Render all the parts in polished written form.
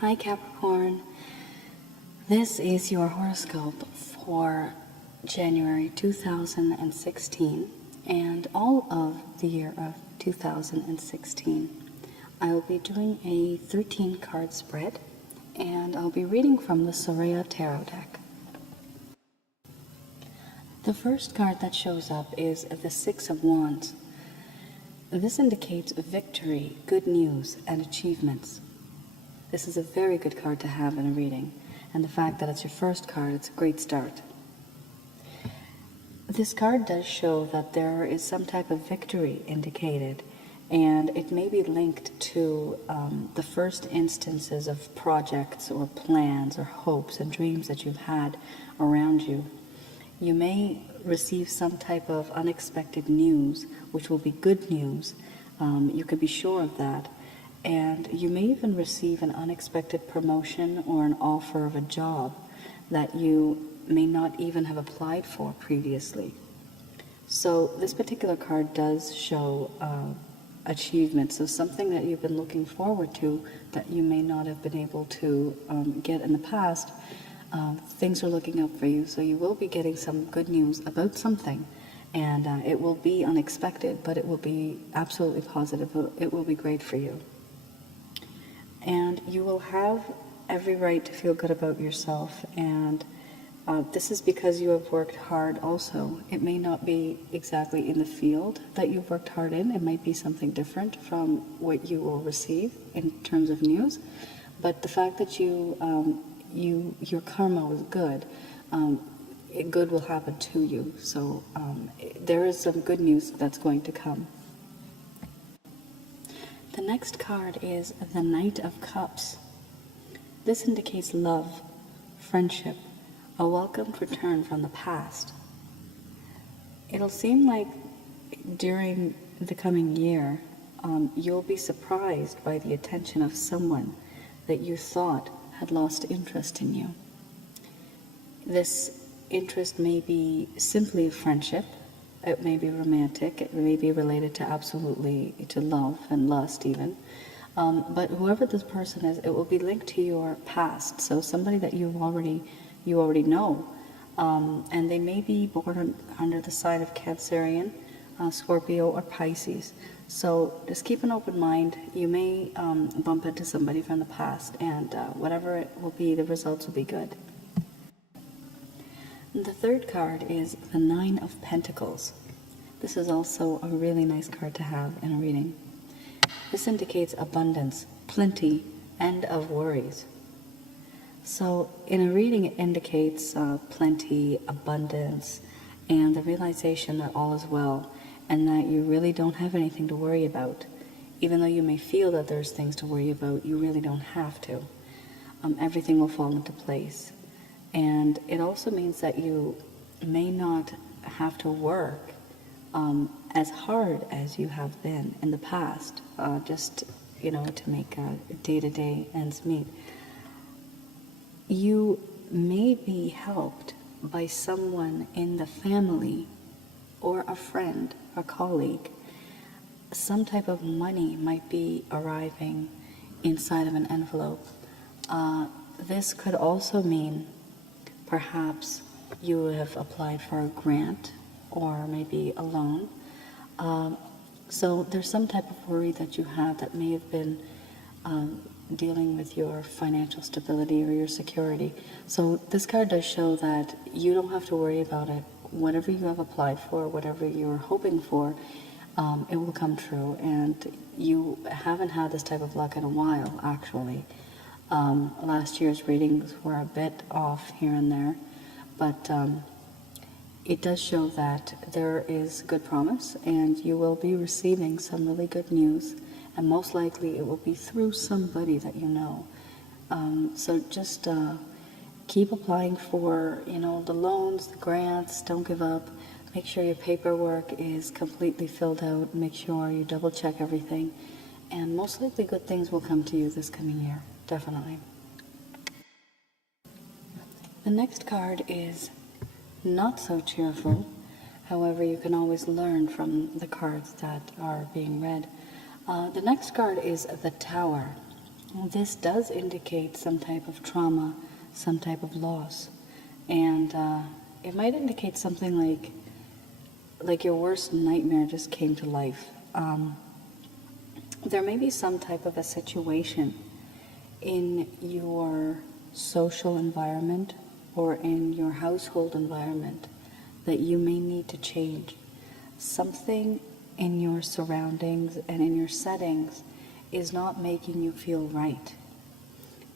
Hi Capricorn, this is your horoscope for January 2016 and all of the year of 2016. I will be doing a 13 card spread and I'll be reading from the Soraya Tarot deck. The first card that shows up is the Six of Wands. This indicates victory, good news, and achievements. This is a very good card to have in a reading, and the fact that it's your first card, it's a great start. This card does show that there is some type of victory indicated, and it may be linked to the first instances of projects or plans or hopes and dreams that you've had around you. You may receive some type of unexpected news, which will be good news. You can be sure of that. And you may even receive an unexpected promotion or an offer of a job that you may not even have applied for previously. So this particular card does show achievement, so something that you've been looking forward to that you may not have been able to get in the past. Things are looking up for you, so you will be getting some good news about something. And it will be unexpected, but it will be absolutely positive. It will be great for you. And you will have every right to feel good about yourself, and this is because you have worked hard also. It may not be exactly in the field that you've worked hard in. It might be something different from what you will receive in terms of news, but the fact that your karma was good, good will happen to you. So there is some good news that's going to come. The next card is the Knight of Cups. This indicates love, friendship, a welcomed return from the past. It'll seem like during the coming year, you'll be surprised by the attention of someone that you thought had lost interest in you. This interest may be simply a friendship. It may be romantic, it may be related to absolutely to love and lust even. But whoever this person is, it will be linked to your past. So somebody that you already know. And they may be born under the sign of Cancerian, Scorpio, or Pisces. So just keep an open mind. You may bump into somebody from the past, and whatever it will be, the results will be good. The third card is the Nine of Pentacles. This is also a really nice card to have in a reading. This indicates abundance, plenty, end of worries. So in a reading, it indicates plenty, abundance, and the realization that all is well, and that you really don't have anything to worry about. Even though you may feel that there's things to worry about, you really don't have to. Everything will fall into place. And it also means that you may not have to work as hard as you have been in the past, just, to make day-to-day ends meet. You may be helped by someone in the family or a friend, a colleague. Some type of money might be arriving inside of an envelope. This could also mean perhaps you have applied for a grant or maybe a loan. So there's some type of worry that you have that may have been dealing with your financial stability or your security. So this card does show that you don't have to worry about it. Whatever you have applied for, whatever you're hoping for, it will come true. And you haven't had this type of luck in a while, actually. Last year's readings were a bit off here and there, but it does show that there is good promise, and you will be receiving some really good news, and most likely it will be through somebody that you know. So just keep applying for, the loans, the grants. Don't give up. Make sure your paperwork is completely filled out. Make sure you double check everything, and most likely good things will come to you this coming year. Definitely. The next card is not so cheerful. However, you can always learn from the cards that are being read. The next card is the Tower. this does indicate some type of trauma, some type of loss. And it might indicate something like your worst nightmare just came to life. There may be some type of a situation in your social environment or in your household environment that you may need to change. Something in your surroundings and in your settings is not making you feel right.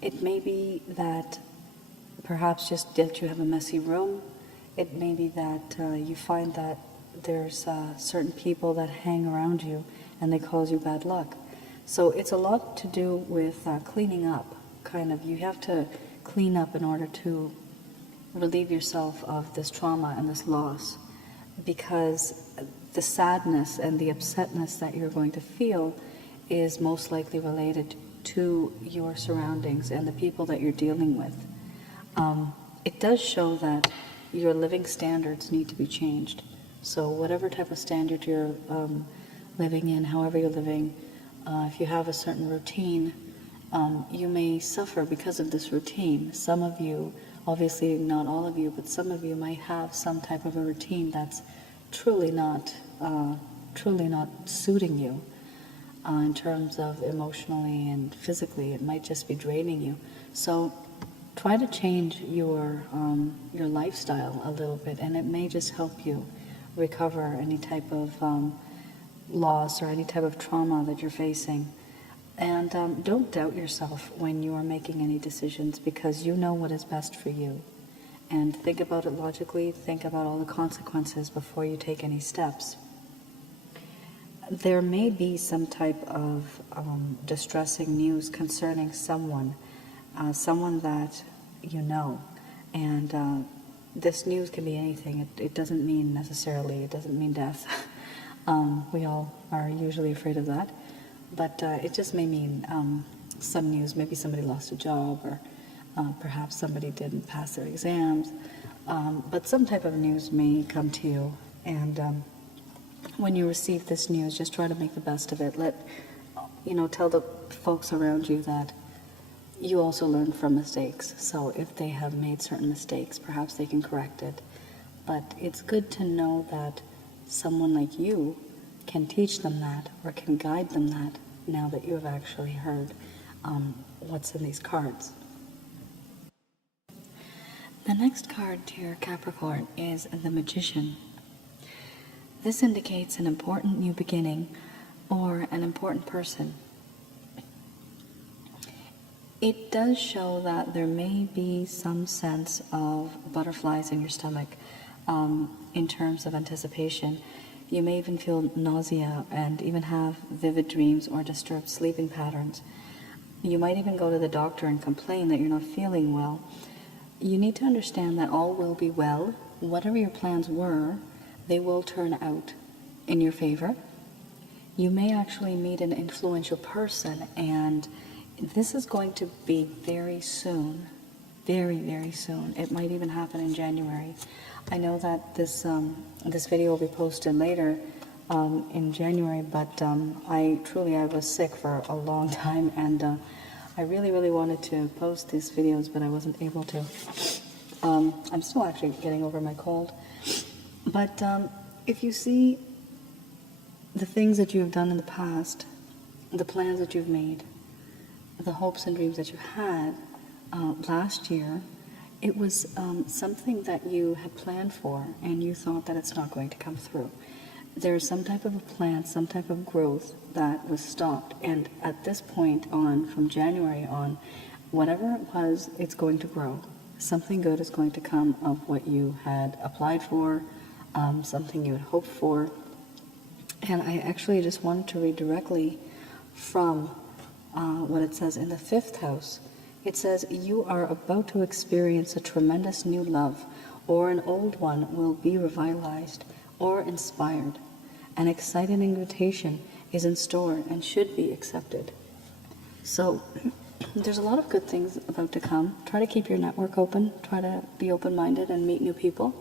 It may be that perhaps just that you have a messy room. It may be that you find that there's certain people that hang around you and they cause you bad luck. So it's a lot to do with cleaning up, kind of. You have to clean up in order to relieve yourself of this trauma and this loss, because the sadness and the upsetness that you're going to feel is most likely related to your surroundings and the people that you're dealing with. It does show that your living standards need to be changed. So whatever type of standard you're living in, however you're living, if you have a certain routine, you may suffer because of this routine. Some of you, obviously not all of you, but some of you might have some type of a routine that's truly not suiting you in terms of emotionally and physically. It might just be draining you. So try to change your lifestyle a little bit, and it may just help you recover any type of loss or any type of trauma that you're facing. And don't doubt yourself when you are making any decisions, because you know what is best for you. And think about it logically, think about all the consequences before you take any steps. There may be some type of distressing news concerning someone that you know. And this news can be anything. It doesn't mean necessarily, it doesn't mean death. We all are usually afraid of that. But it just may mean some news. Maybe somebody lost a job, or perhaps somebody didn't pass their exams. But some type of news may come to you. And when you receive this news, just try to make the best of it. Tell the folks around you that you also learn from mistakes. So if they have made certain mistakes, perhaps they can correct it. But it's good to know that someone like you can teach them that, or can guide them that, now that you have actually heard what's in these cards. The next card, dear Capricorn, is the Magician. This indicates an important new beginning or an important person. It does show that there may be some sense of butterflies in your stomach in terms of anticipation. You may even feel nausea and even have vivid dreams or disturbed sleeping patterns. You might even go to the doctor and complain that you're not feeling well. You need to understand that all will be well. Whatever your plans were, they will turn out in your favor. You may actually meet an influential person, and this is going to be very soon. Very, very soon. It might even happen in January. I know that this video will be posted later in January, but I was sick for a long time, and I really wanted to post these videos, but I wasn't able to. I'm still actually getting over my cold. But if you see the things that you have done in the past, the plans that you've made, the hopes and dreams that you had last year, it was something that you had planned for, and you thought that it's not going to come through. There's some type of a plan, some type of growth that was stopped, and at this point on, from January on, whatever it was, it's going to grow. Something good is going to come of what you had applied for, something you had hoped for. And I actually just wanted to read directly from what it says in the 5th house. It says, you are about to experience a tremendous new love, or an old one will be revitalized or inspired. An exciting invitation is in store and should be accepted. So there's a lot of good things about to come. Try to keep your network open. Try to be open-minded and meet new people.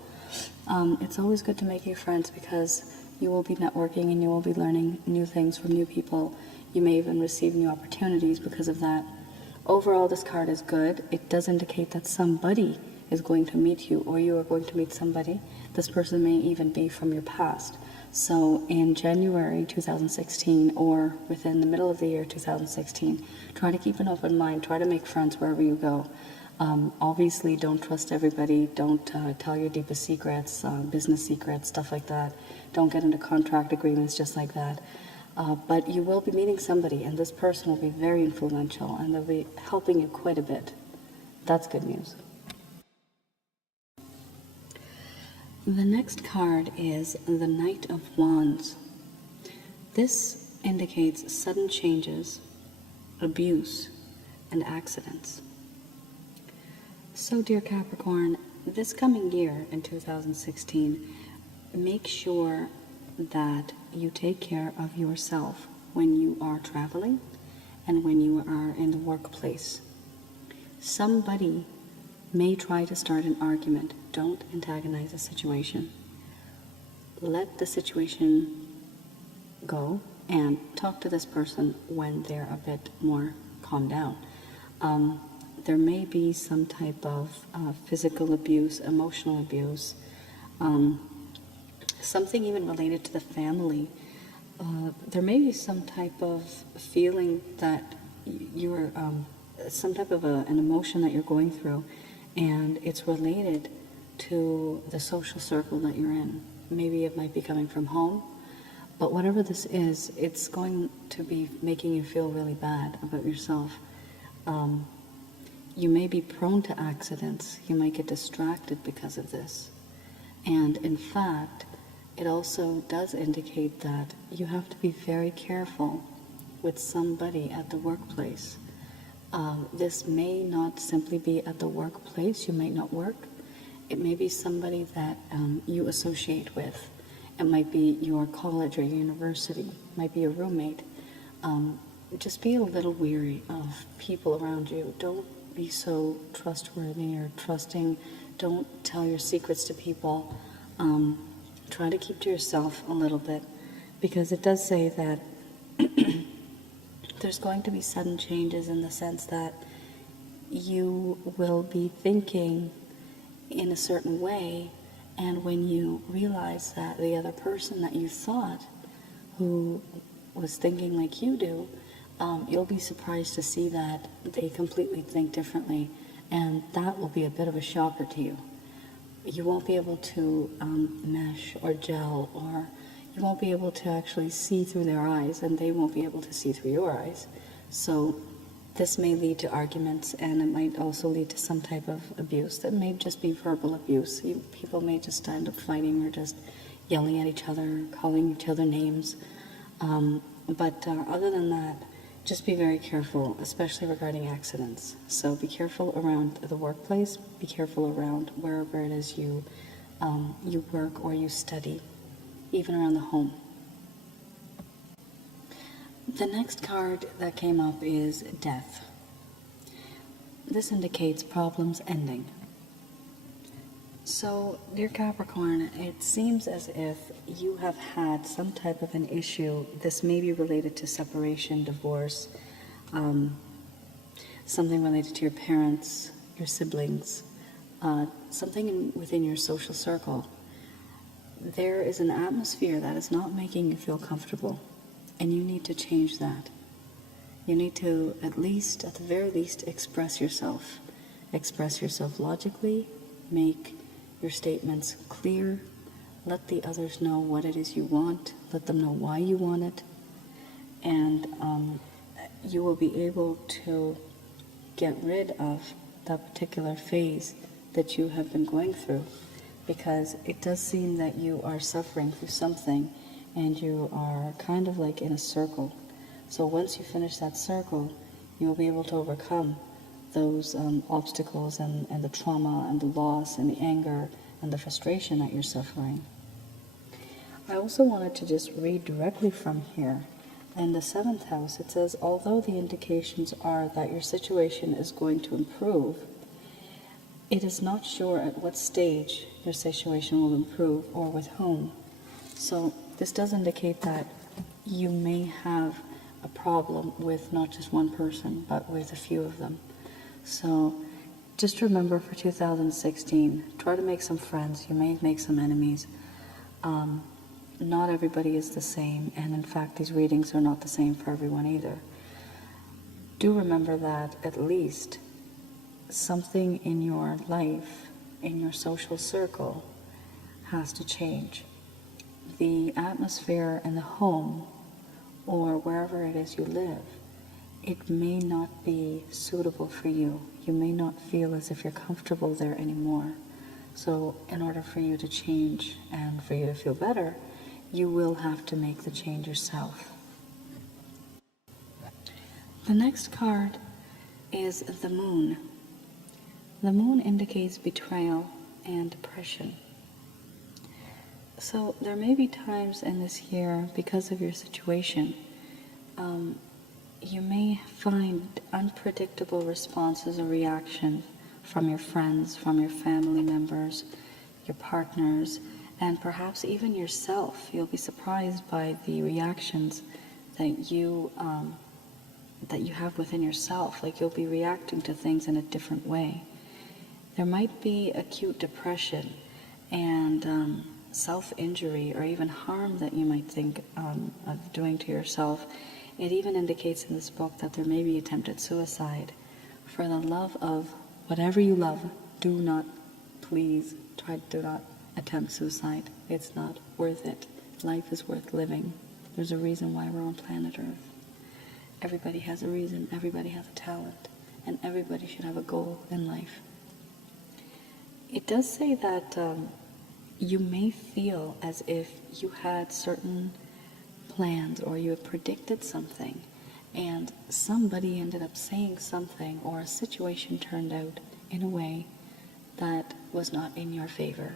It's always good to make new friends, because you will be networking and you will be learning new things from new people. You may even receive new opportunities because of that. overall, this card is good. It does indicate that somebody is going to meet you, or you are going to meet somebody. This person may even be from your past. So in January 2016, or within the middle of the year 2016, try to keep an open mind. Try to make friends wherever you go. Obviously, don't trust everybody. Don't tell your deepest secrets, business secrets, stuff like that. Don't get into contract agreements just like that. But you will be meeting somebody, and this person will be very influential, and they'll be helping you quite a bit. That's good news. The next card is the Knight of Wands. This indicates sudden changes, abuse, and accidents. So, dear Capricorn, this coming year in 2016, make sure that you take care of yourself when you are traveling and when you are in the workplace. Somebody may try to start an argument. Don't antagonize the situation. Let the situation go and talk to this person when they're a bit more calmed down. There may be some type of physical abuse, emotional abuse, something even related to the family. There may be some type of feeling that you're, some type of an emotion that you're going through, and it's related to the social circle that you're in. Maybe it might be coming from home, but whatever this is, it's going to be making you feel really bad about yourself. You may be prone to accidents. You might get distracted because of this. And in fact, it also does indicate that you have to be very careful with somebody at the workplace. This may not simply be at the workplace. You might not work. It may be somebody that you associate with. It might be your college or university. It might be a roommate. Just be a little weary of people around you. Don't be so trustworthy or trusting. Don't tell your secrets to people. Try to keep to yourself a little bit, because it does say that there's going to be sudden changes in the sense that you will be thinking in a certain way, and when you realize that the other person that you thought who was thinking like you do, you'll be surprised to see that they completely think differently, and that will be a bit of a shocker to you. You won't be able to mesh or gel, or you won't be able to actually see through their eyes, and they won't be able to see through your eyes. So this may lead to arguments, and it might also lead to some type of abuse. That may just be verbal abuse. People may just end up fighting or just yelling at each other, calling each other names. But other than that, just be very careful, especially regarding accidents. So be careful around the workplace, be careful around wherever it is you work or you study, even around the home. The next card that came up is Death. This indicates problems ending. So, dear Capricorn, it seems as if you have had some type of an issue. This may be related to separation, divorce, something related to your parents, your siblings, something within your social circle. There is an atmosphere that is not making you feel comfortable, and you need to change that. You need to at the very least, express yourself. Express yourself logically, make your statements clear, let the others know what it is you want, let them know why you want it, and you will be able to get rid of that particular phase that you have been going through, because it does seem that you are suffering through something and you are kind of like in a circle. So once you finish that circle, you'll be able to overcome those obstacles and the trauma and the loss and the anger and the frustration that you're suffering. I also wanted to just read directly from here. In the 7th house, it says, although the indications are that your situation is going to improve, it is not sure at what stage your situation will improve or with whom. So this does indicate that you may have a problem with not just one person, but with a few of them. So just remember for 2016, try to make some friends. You may make some enemies. Not everybody is the same, and in fact these readings are not the same for everyone either. Do remember that at least something in your life, in your social circle, has to change. The atmosphere in the home, or wherever it is you live, it may not be suitable for you. You may not feel as if you're comfortable there anymore. So in order for you to change and for you to feel better, you will have to make the change yourself. The next card is the Moon. The Moon indicates betrayal and depression. So there may be times in this year, because of your situation, you may find unpredictable responses or reactions from your friends, from your family members, your partners, and perhaps even yourself. You'll be surprised by the reactions that you have within yourself. Like you'll be reacting to things in a different way. There might be acute depression and self-injury or even harm that you might think of doing to yourself. It even indicates in this book that there may be attempted suicide. For the love of whatever you love, do not attempt suicide. It's not worth it. Life is worth living. There's a reason why we're on planet Earth. Everybody has a reason, everybody has a talent, and everybody should have a goal in life. It does say that you may feel as if you had certain plans or you had predicted something and somebody ended up saying something or a situation turned out in a way that was not in your favor.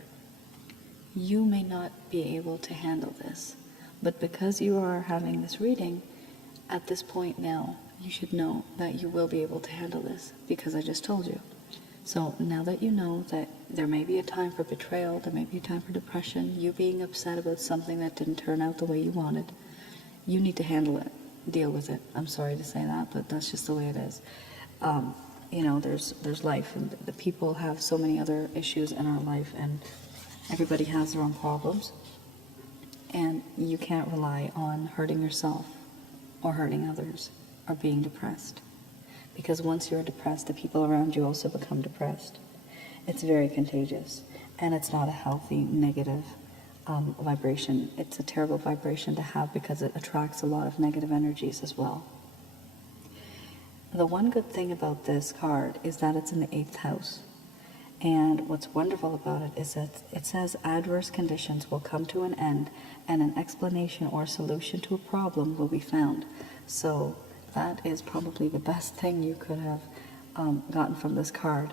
You may not be able to handle this, but because you are having this reading, at this point now, you should know that you will be able to handle this because I just told you. So now that you know that there may be a time for betrayal, there may be a time for depression, you being upset about something that didn't turn out the way you wanted, you need to handle it, deal with it. I'm sorry to say that, but that's just the way it is. There's life, and the people have so many other issues in our life, and everybody has their own problems. And you can't rely on hurting yourself or hurting others or being depressed. Because once you're depressed, the people around you also become depressed. It's very contagious, and it's not a healthy, negative vibration. It's a terrible vibration to have because it attracts a lot of negative energies as well. The one good thing about this card is that it's in the 8th house. And what's wonderful about it is that it says adverse conditions will come to an end and an explanation or solution to a problem will be found. So that is probably the best thing you could have gotten from this card.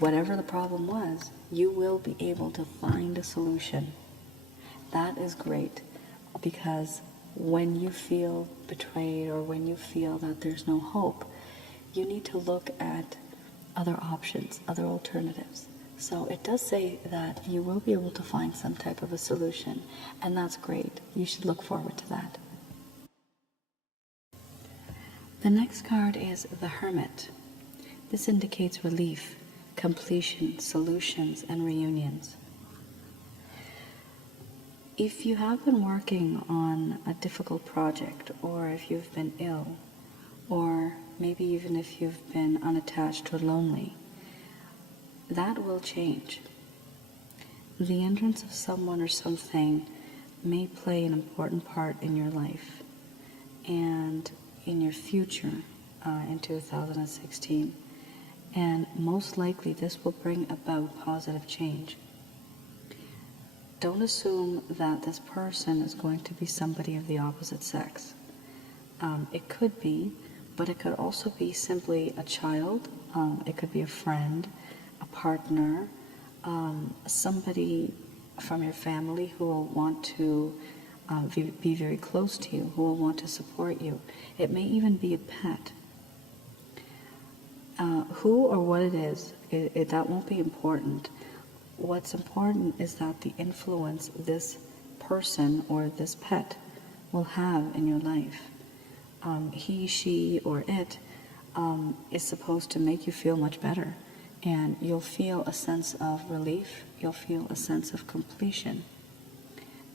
Whatever the problem was, you will be able to find a solution. That is great, because when you feel betrayed or when you feel that there's no hope, you need to look at other options, other alternatives. So it does say that you will be able to find some type of a solution, and that's great. You should look forward to that. The next card is the Hermit. This indicates relief, completion, solutions, and reunions. If you have been working on a difficult project, or if you've been ill, or maybe even if you've been unattached or lonely, that will change. The entrance of someone or something may play an important part in your life and in your future in 2016. And most likely this will bring about positive change. Don't assume that this person is going to be somebody of the opposite sex. It could be, but it could also be simply a child, it could be a friend, a partner, somebody from your family who will want to be very close to you, who will want to support you. It may even be a pet. Who or what it is, that won't be important. What's important is that the influence this person or this pet will have in your life he, she, or it is supposed to make you feel much better. And you'll feel a sense of relief, you'll feel a sense of completion,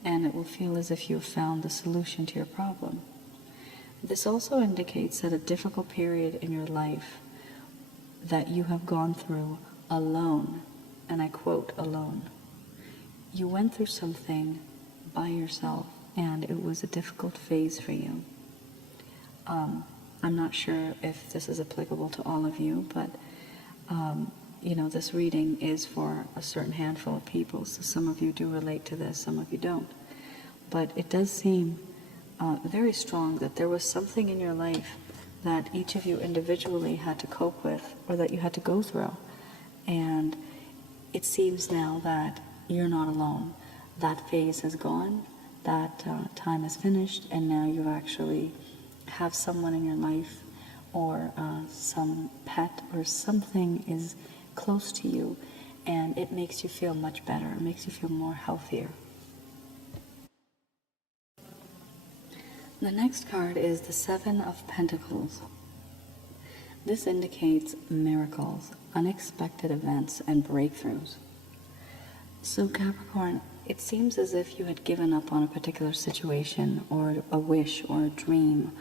and it will feel as if you've found the solution to your problem. This also indicates that a difficult period in your life that you have gone through alone, and I quote, alone. You went through something by yourself, and it was a difficult phase for you. I'm not sure if this is applicable to all of you, but this reading is for a certain handful of people, so some of you do relate to this, some of you don't. But it does seem very strong that there was something in your life that each of you individually had to cope with, or that you had to go through. And it seems now that you're not alone. That phase has gone, that time is finished, and now you actually have someone in your life, or some pet or something is close to you, and it makes you feel much better. It makes you feel more healthier. The next card is the Seven of Pentacles. This indicates miracles, unexpected events, and breakthroughs. So Capricorn, it seems as if you had given up on a particular situation, or a wish, or a dream,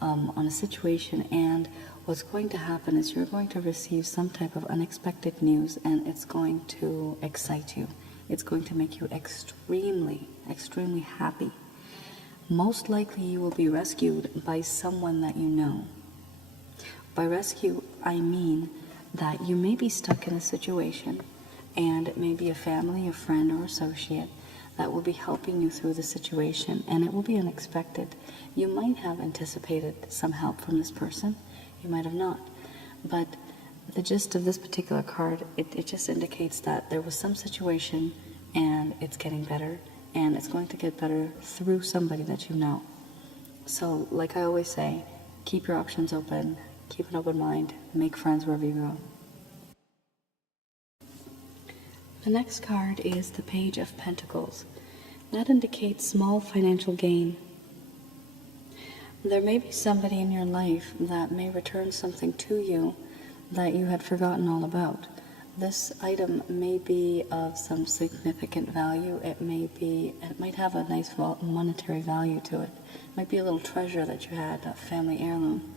on a situation, and what's going to happen is you're going to receive some type of unexpected news, and it's going to excite you. It's going to make you extremely, extremely happy. Most likely you will be rescued by someone that you know. By rescue, I mean that you may be stuck in a situation, and it may be a family, a friend, or associate that will be helping you through the situation, and it will be unexpected. You might have anticipated some help from this person, you might have not. But the gist of this particular card, it just indicates that there was some situation, and it's getting better, and it's going to get better through somebody that you know. So, like I always say, keep your options open, keep an open mind, make friends wherever you go. The next card is the Page of Pentacles. That indicates small financial gain. There may be somebody in your life that may return something to you that you had forgotten all about. This item may be of some significant value. It might have a nice monetary value to it. It might be a little treasure that you had, a family heirloom.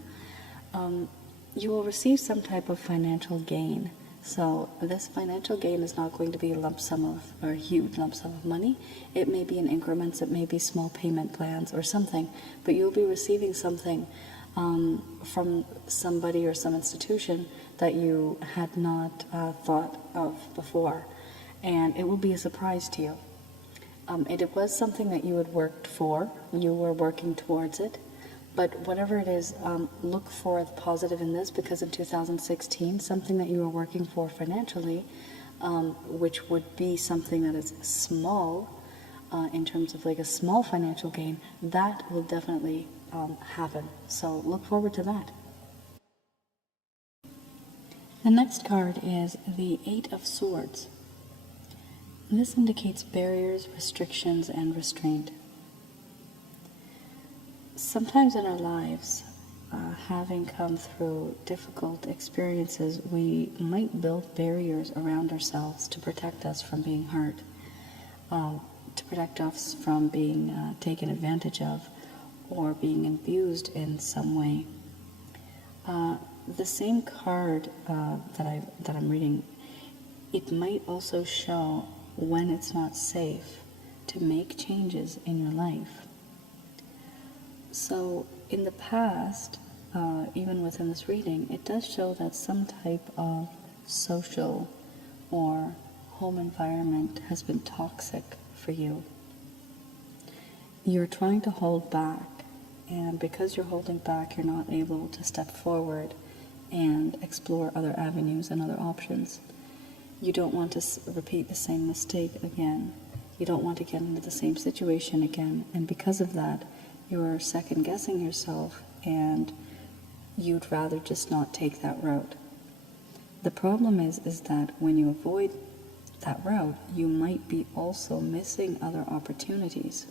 You will receive some type of financial gain. So this financial gain is not going to be a lump sum or a huge lump sum of money. It may be in increments, it may be small payment plans or something, but you'll be receiving something from somebody or some institution that you had not thought of before, and it will be a surprise to you. It was something that you had worked for, you were working towards it, but whatever it is, look for the positive in this, because in 2016, something that you were working for financially, which would be something that is small, in terms of like a small financial gain, that will definitely happen. So look forward to that. The next card is the Eight of Swords. This indicates barriers, restrictions, and restraint. Sometimes in our lives, having come through difficult experiences, we might build barriers around ourselves to protect us from being hurt, to protect us from being taken advantage of, or being abused in some way. The same card that I'm reading, it might also show when it's not safe to make changes in your life. So in the past, even within this reading, it does show that some type of social or home environment has been toxic for you. You're trying to hold back, and because you're holding back, you're not able to step forward and explore other avenues and other options. You don't want to repeat the same mistake again. You don't want to get into the same situation again, and because of that, you're second-guessing yourself, and you'd rather just not take that route. The problem is that when you avoid that route, you might be also missing other opportunities.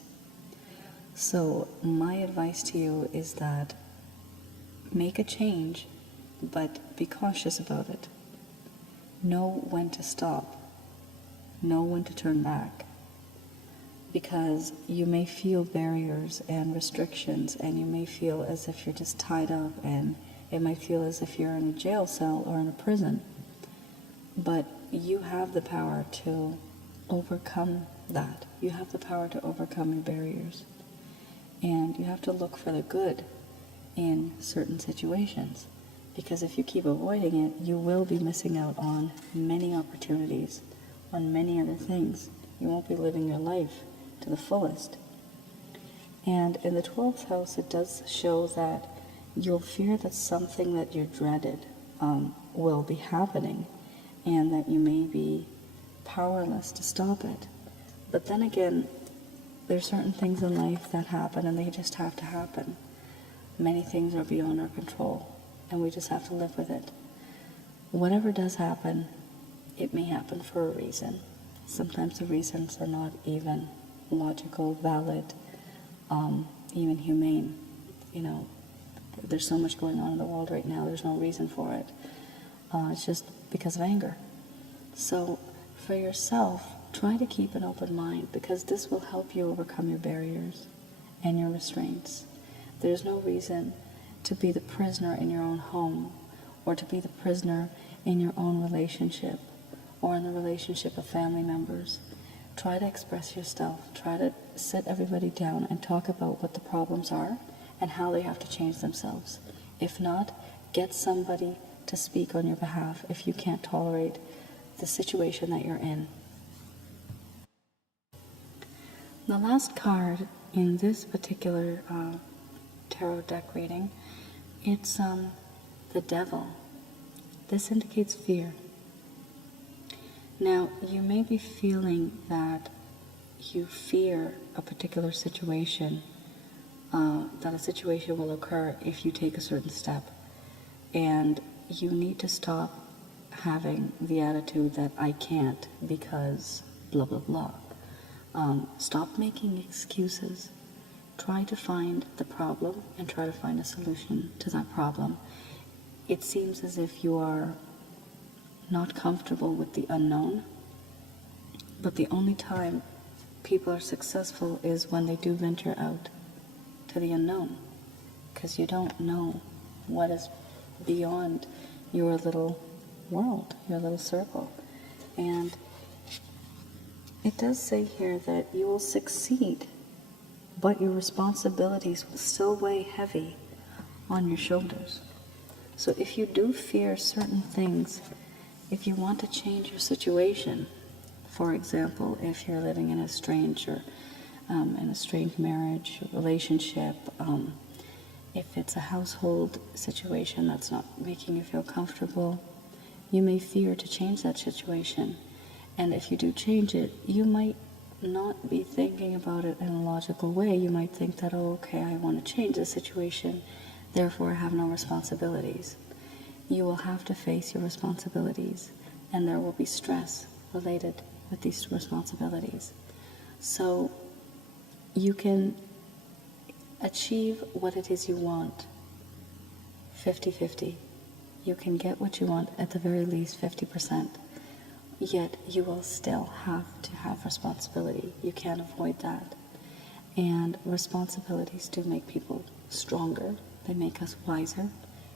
So my advice to you is that Make a change, but be cautious about it. Know when to stop. Know when to turn back. Because you may feel barriers and restrictions, and you may feel as if you're just tied up, and it might feel as if you're in a jail cell or in a prison. But you have the power to overcome that. You have the power to overcome your barriers. And you have to look for the good in certain situations. Because if you keep avoiding it, you will be missing out on many opportunities, on many other things. You won't be living your life to the fullest. And in the 12th house, it does show that you'll fear that something that you dreaded will be happening, and that you may be powerless to stop it. But then again, there's certain things in life that happen, and they just have to happen. Many things are beyond our control, and we just have to live with it. Whatever does happen, it may happen for a reason. Sometimes the reasons are not even logical, valid, even humane. You know, there's so much going on in the world right now, there's no reason for it. It's just because of anger. So for yourself, try to keep an open mind, because this will help you overcome your barriers and your restraints. There's no reason to be the prisoner in your own home, or to be the prisoner in your own relationship, or in the relationship of family members. Try to express yourself. Try to sit everybody down and talk about what the problems are and how they have to change themselves. If not, get somebody to speak on your behalf if you can't tolerate the situation that you're in. The last card in this particular tarot deck reading, it's the Devil. This indicates fear. Now, you may be feeling that you fear a particular situation, that a situation will occur if you take a certain step. And you need to stop having the attitude that I can't because blah, blah, blah. Stop making excuses. Try to find the problem and try to find a solution to that problem. It seems as if you are not comfortable with the unknown, but the only time people are successful is when they do venture out to the unknown, because you don't know what is beyond your little world, your little circle. And it does say here that you will succeed, but your responsibilities will still weigh heavy on your shoulders. So if you do fear certain things, if you want to change your situation, for example, if you're living in a strange marriage, relationship, if it's a household situation that's not making you feel comfortable, you may fear to change that situation. And if you do change it, you might not be thinking about it in a logical way. You might think that, oh, okay, I want to change the situation, therefore I have no responsibilities. You will have to face your responsibilities, and there will be stress related with these responsibilities. So you can achieve what it is you want 50-50. You can get what you want at the very least 50%. Yet you will still have to have responsibility. You can't avoid that. And responsibilities do make people stronger. They make us wiser.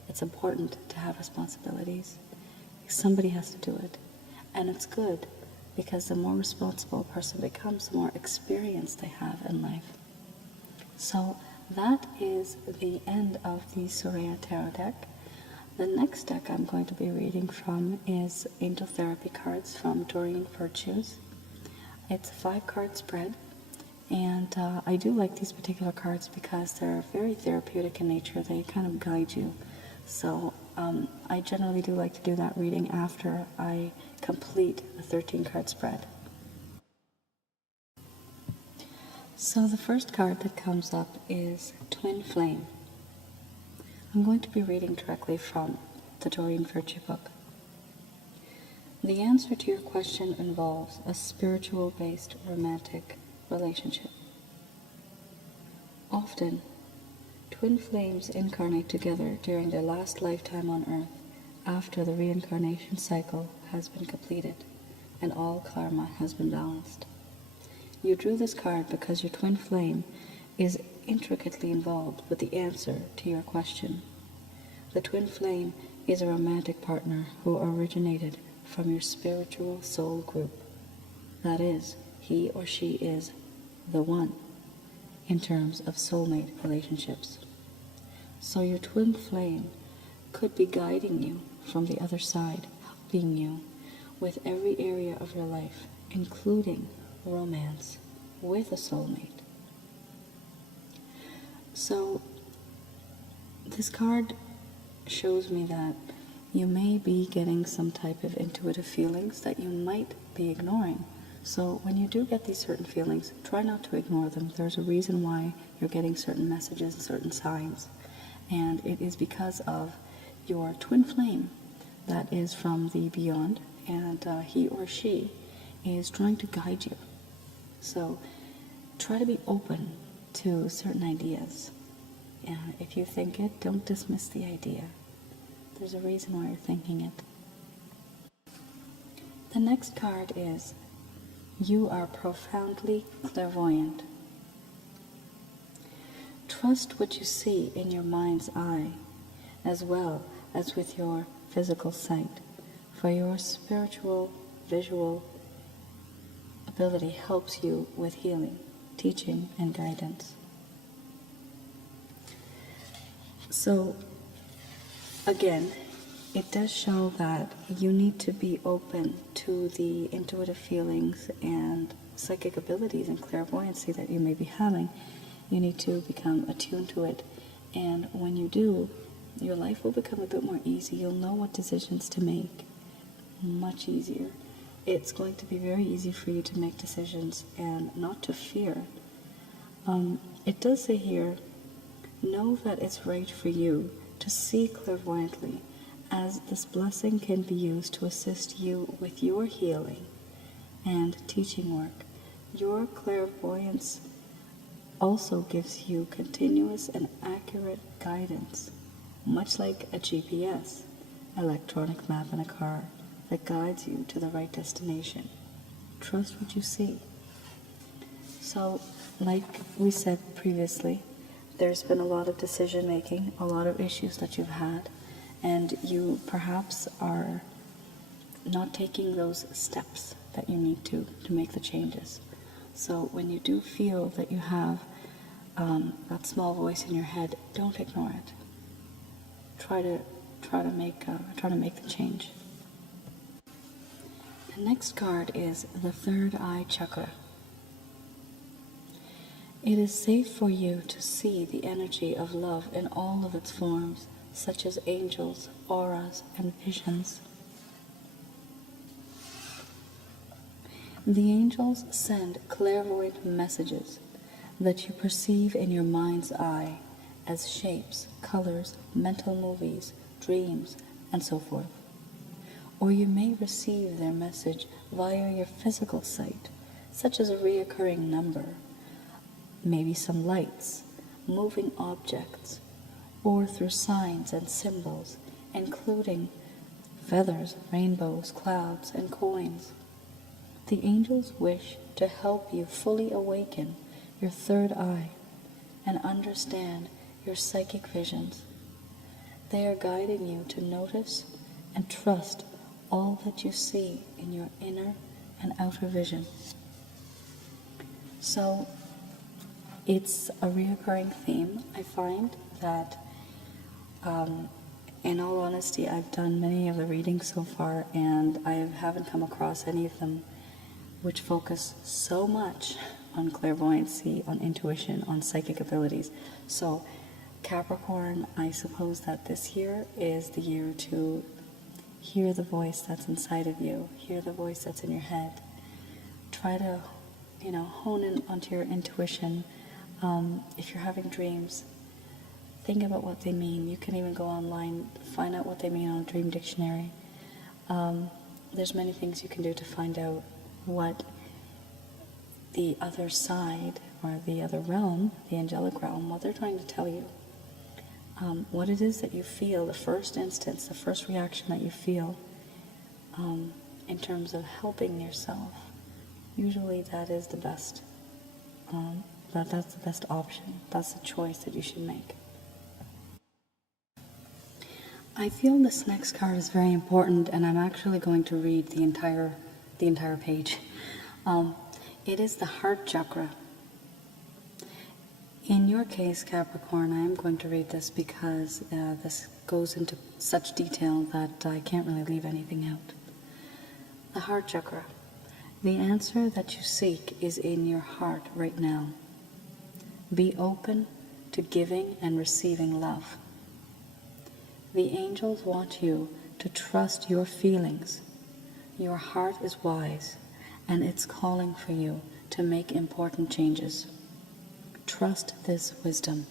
It's important to have responsibilities. Somebody has to do it. And it's good, because the more responsible a person becomes, the more experience they have in life. So that is the end of the Soraya Tarot deck. The next deck I'm going to be reading from is Angel Therapy cards from Doreen Virtues. It's a 5-card spread, and I do like these particular cards because they're very therapeutic in nature. They kind of guide you. So I generally do like to do that reading after I complete the 13-card spread. So the first card that comes up is Twin Flame. I'm going to be reading directly from the Doreen Virtue book. The answer to your question involves a spiritual-based romantic relationship. Often, Twin flames incarnate together during their last lifetime on Earth after the reincarnation cycle has been completed and all karma has been balanced. You drew this card because your twin flame is intricately involved with the answer to your question. The twin flame is a romantic partner who originated from your spiritual soul group. That is, he or she is the one in terms of soulmate relationships. So your twin flame could be guiding you from the other side, helping you with every area of your life, including romance with a soulmate. So this card shows me that you may be getting some type of intuitive feelings that you might be ignoring. So when you do get these certain feelings, try not to ignore them. There's a reason why you're getting certain messages and certain signs. And it is because of your twin flame that is from the beyond, and he or she is trying to guide you. So try to be open to certain ideas. And if you think it, don't dismiss the idea. There's a reason why you're thinking it. The next card is, you are profoundly clairvoyant. Trust what you see in your mind's eye, as well as with your physical sight, for your spiritual, visual ability helps you with healing, teaching, and guidance. So, again, it does show that you need to be open to the intuitive feelings and psychic abilities and clairvoyancy that you may be having. You need to become attuned to it, and when you do, your life will become a bit more easy. You'll know what decisions to make, much easier. It's going to be very easy for you to make decisions and not to fear. It does say here, know that it's right for you to see clairvoyantly, as this blessing can be used to assist you with your healing and teaching work. Your clairvoyance also gives you continuous and accurate guidance, much like a GPS, electronic map in a car, that guides you to the right destination. Trust what you see. So, like we said previously, there's been a lot of decision making, a lot of issues that you've had, and you perhaps are not taking those steps that you need to make the changes. So when you do feel that you have that small voice in your head, don't ignore it. Try to make the change. The next card is the third eye chakra. It is safe for you to see the energy of love in all of its forms, such as angels, auras, and visions. The angels send clairvoyant messages that you perceive in your mind's eye as shapes, colors, mental movies, dreams, and so forth. Or you may receive their message via your physical sight, such as a reoccurring number, maybe some lights, moving objects, or through signs and symbols, including feathers, rainbows, clouds, and coins. The angels wish to help you fully awaken your third eye and understand your psychic visions. They are guiding you to notice and trust all that you see in your inner and outer vision. So, it's a reoccurring theme. I find that, in all honesty, I've done many of the readings so far, and I haven't come across any of them which focus so much on clairvoyancy, on intuition, on psychic abilities. So, Capricorn, I suppose that this year is the year to hear the voice that's inside of you, hear the voice that's in your head. Try to, hone in onto your intuition. If you're having dreams, think about what they mean. You can even go online, find out what they mean on a dream dictionary. There's many things you can do to find out what the other side, or the other realm, the angelic realm, what they're trying to tell you. what it is that you feel, the first instance, the first reaction that you feel in terms of helping yourself. Usually that is the best. That's the best option. That's the choice that you should make. I feel this next card is very important, and I'm actually going to read the entire page. It is the heart chakra. In your case, Capricorn, I am going to read this because this goes into such detail that I can't really leave anything out. The heart chakra. The answer that you seek is in your heart right now. Be open to giving and receiving love. The angels want you to trust your feelings. Your heart is wise, and it's calling for you to make important changes. Trust this wisdom,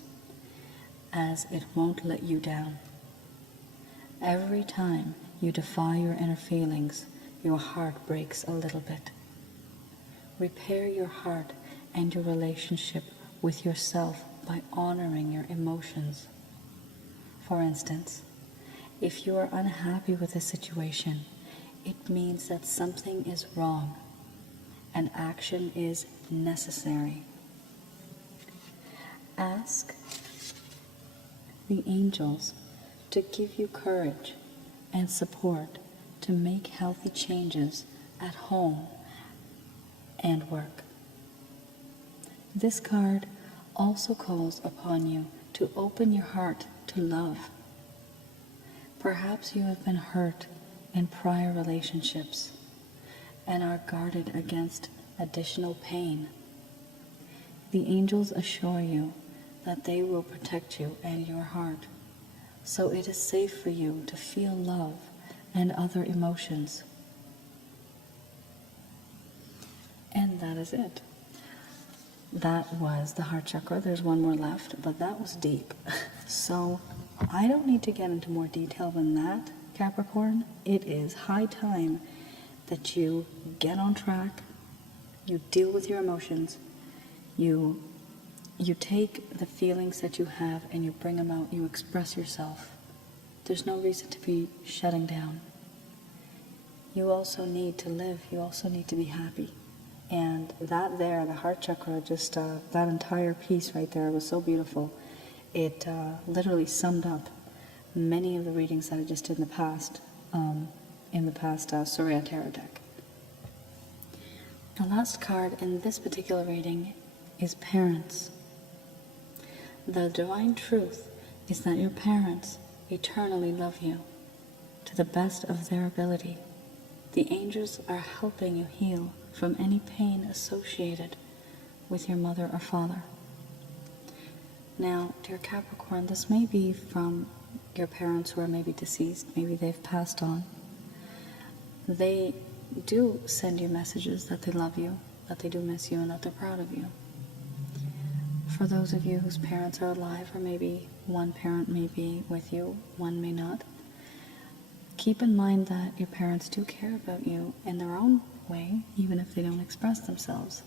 as it won't let you down. Every time you defy your inner feelings, your heart breaks a little bit. Repair your heart and your relationship with yourself by honoring your emotions. For instance, if you are unhappy with a situation, it means that something is wrong and action is necessary. Ask the angels to give you courage and support to make healthy changes at home and work. This card also calls upon you to open your heart to love. Perhaps you have been hurt in prior relationships and are guarded against additional pain. The angels assure you that they will protect you and your heart, so it is safe for you to feel love and other emotions. And that is it. That was the heart chakra. There's one more left, but that was deep. So I don't need to get into more detail than that, Capricorn. It is high time that you get on track, you deal with your emotions, you take the feelings that you have and you bring them out, you express yourself. There's no reason to be shutting down. You also need to live, you also need to be happy. And that there, the heart chakra, just that entire piece right there was so beautiful. It literally summed up many of the readings that I just did in the past Soraya Tarot deck. The last card in this particular reading is parents. The divine truth is that your parents eternally love you to the best of their ability. The angels are helping you heal from any pain associated with your mother or father. Now, dear Capricorn, this may be from your parents who are maybe deceased, maybe they've passed on. They do send you messages that they love you, that they do miss you, and that they're proud of you. For those of you whose parents are alive, or maybe one parent may be with you, one may not, keep in mind that your parents do care about you in their own way, even if they don't express themselves.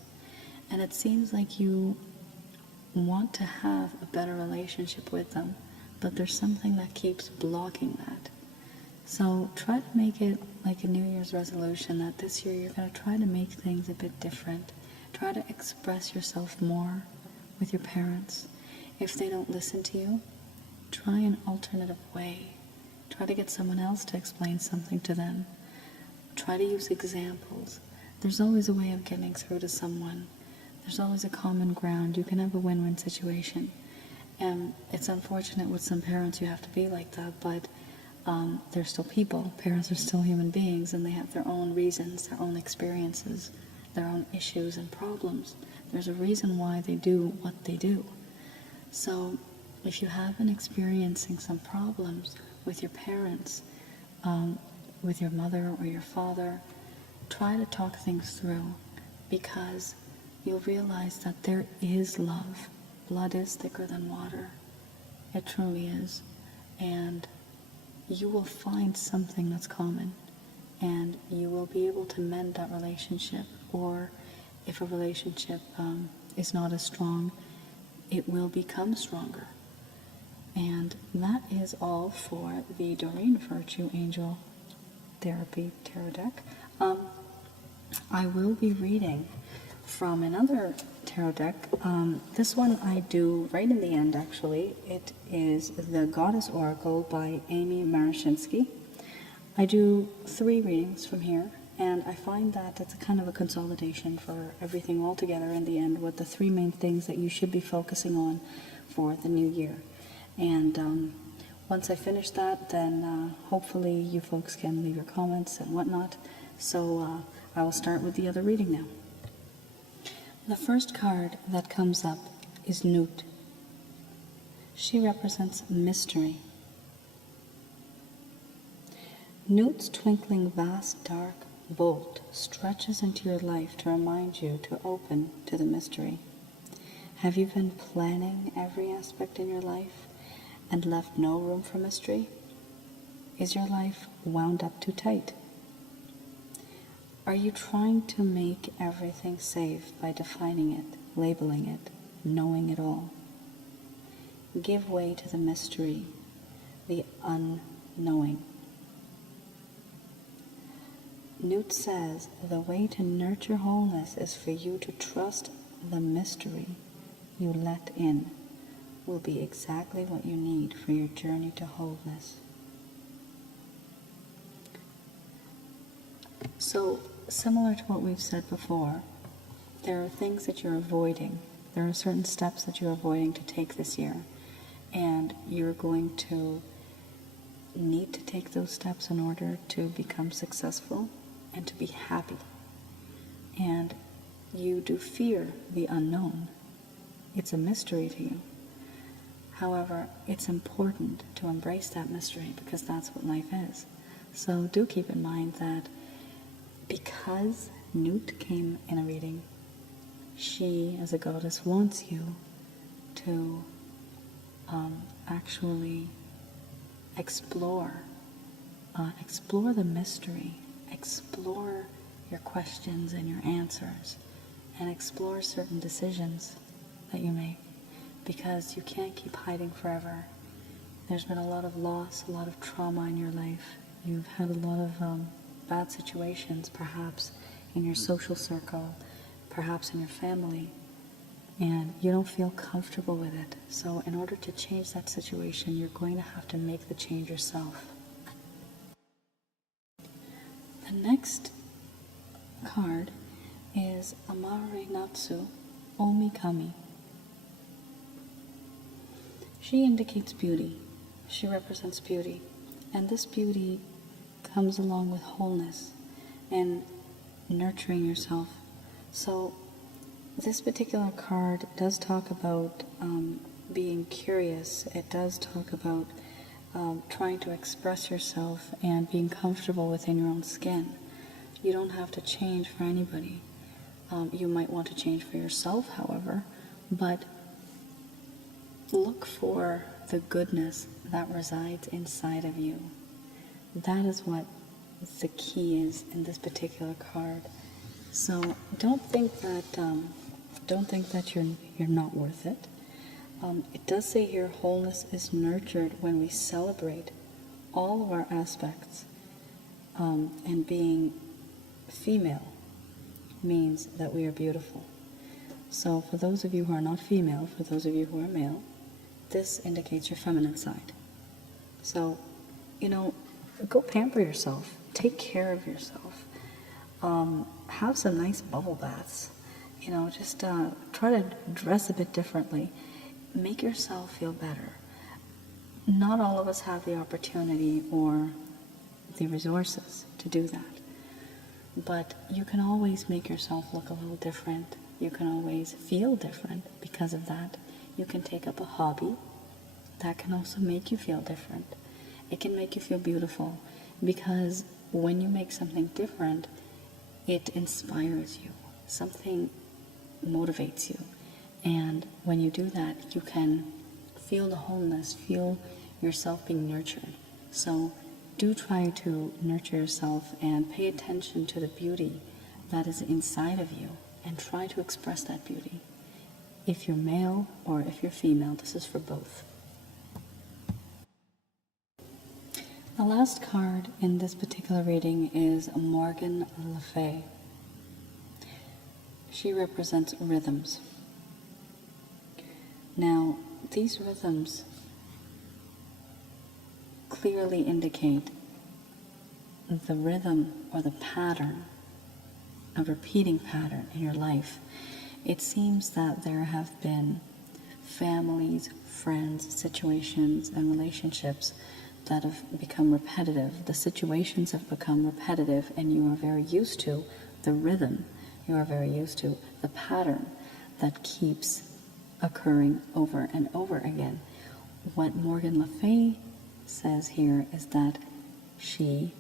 And it seems like you want to have a better relationship with them, but there's something that keeps blocking that. So try to make it like a New Year's resolution that this year you're going to try to make things a bit different. Try to express yourself more with your parents. If they don't listen to you, try an alternative way. Try to get someone else to explain something to them. Try to use examples. There's always a way of getting through to someone. There's always a common ground. You can have a win-win situation. And it's unfortunate with some parents you have to be like that, but they're still people. Parents are still human beings, and they have their own reasons, their own experiences, their own issues and problems. There's a reason why they do what they do. So if you have been experiencing some problems with your parents, with your mother or your father, try to talk things through, because you'll realize that there is love. Blood is thicker than water. It truly is. And you will find something that's common, and you will be able to mend that relationship. Or if a relationship is not as strong, it will become stronger. And that is all for the Doreen Virtue Angel Therapy Tarot deck. I will be reading from another tarot deck. This one I do right in the end, actually. It is the Goddess Oracle by Amy Marashinsky. I do 3 readings from here, and I find that it's a kind of a consolidation for everything all together in the end, with the 3 main things that you should be focusing on for the new year. And once I finish that, then hopefully you folks can leave your comments and whatnot. So I will start with the other reading now. The first card that comes up is Newt. She represents mystery. Newt's twinkling, vast, dark bolt stretches into your life to remind you to open to the mystery. Have you been planning every aspect in your life and left no room for mystery? Is your life wound up too tight? Are you trying to make everything safe by defining it, labeling it, knowing it all? Give way to the mystery, the unknowing. Newt says the way to nurture wholeness is for you to trust the mystery you let in will be exactly what you need for your journey to wholeness. So, similar to what we've said before, there are things that you're avoiding. There are certain steps that you're avoiding to take this year, and you're going to need to take those steps in order to become successful and to be happy. And you do fear the unknown. It's a mystery to you. However, it's important to embrace that mystery because that's what life is. So do keep in mind that because Newt came in a reading, she, as a goddess, wants you to actually explore the mystery, explore your questions and your answers, and explore certain decisions that you make, because you can't keep hiding forever. There's been a lot of loss, a lot of trauma in your life. You've had a lot of bad situations, perhaps in your social circle, perhaps in your family, and you don't feel comfortable with it. So in order to change that situation, you're going to have to make the change yourself. The next card is Amare Natsu Omikami. She indicates beauty. She represents beauty. And this beauty comes along with wholeness and nurturing yourself. So this particular card does talk about being curious. It does talk about trying to express yourself and being comfortable within your own skin. You don't have to change for anybody. You might want to change for yourself, however, but look for the goodness that resides inside of you. That is what the key is in this particular card. So don't think that you're not worth it. It does say here, wholeness is nurtured when we celebrate all of our aspects, and being female means that we are beautiful. So for those of you who are not female, for those of you who are male, this indicates your feminine side. So, go pamper yourself. Take care of yourself. Have some nice bubble baths. Just try to dress a bit differently. Make yourself feel better. Not all of us have the opportunity or the resources to do that. But you can always make yourself look a little different. You can always feel different because of that. You can take up a hobby that can also make you feel different. It can make you feel beautiful, because when you make something different, it inspires you. Something motivates you. And when you do that, you can feel the wholeness, feel yourself being nurtured. So do try to nurture yourself and pay attention to the beauty that is inside of you, and try to express that beauty. If you're male or if you're female, this is for both. The last card in this particular reading is Morgan Le Fay. She represents rhythms. Now, these rhythms clearly indicate the rhythm or the pattern, a repeating pattern in your life. It seems that there have been families, friends, situations, and relationships that have become repetitive. The situations have become repetitive, and you are very used to the rhythm. You are very used to the pattern that keeps occurring over and over again. What Morgan Le Fay says here is that she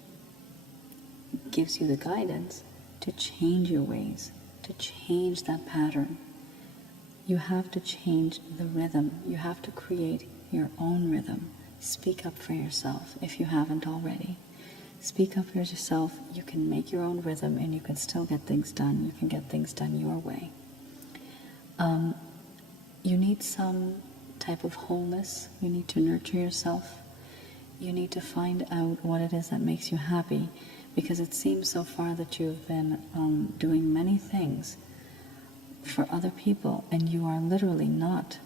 gives you the guidance to change your ways, to change that pattern. You have to change the rhythm. You have to create your own rhythm. Speak up for yourself if you haven't already. Speak up for yourself. You can make your own rhythm and you can still get things done. You can get things done your way. You need some type of wholeness. You need to nurture yourself. You need to find out what it is that makes you happy, because it seems so far that you've been doing many things for other people and you are literally not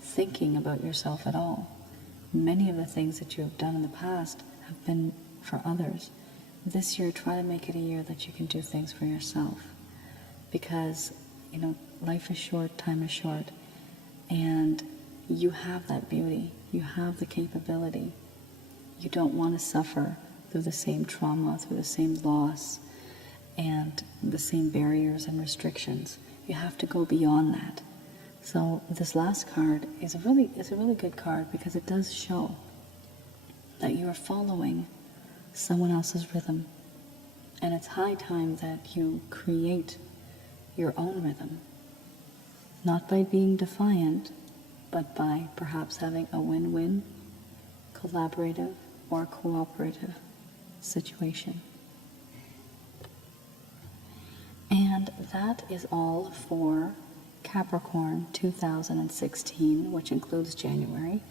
thinking about yourself at all. Many of the things that you have done in the past have been for others. This year, try to make it a year that you can do things for yourself, because, you know, life is short, time is short, and you have that beauty. You have the capability. You don't want to suffer through the same trauma, through the same loss, and the same barriers and restrictions. You have to go beyond that. So this last card is a really good card, because it does show that you are following someone else's rhythm. And it's high time that you create your own rhythm. Not by being defiant, but by perhaps having a win-win, collaborative, or cooperative situation. And that is all for Capricorn 2016, which includes January.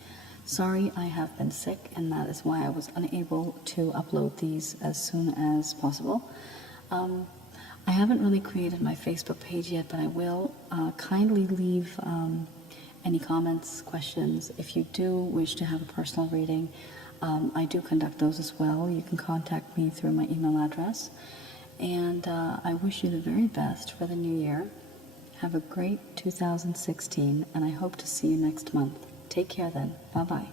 Sorry, I have been sick, and that is why I was unable to upload these as soon as possible. I haven't really created my Facebook page yet, but I will. Kindly leave any comments, questions. If you do wish to have a personal reading, I do conduct those as well. You can contact me through my email address. And I wish you the very best for the new year. Have a great 2016, and I hope to see you next month. Take care then. Bye-bye.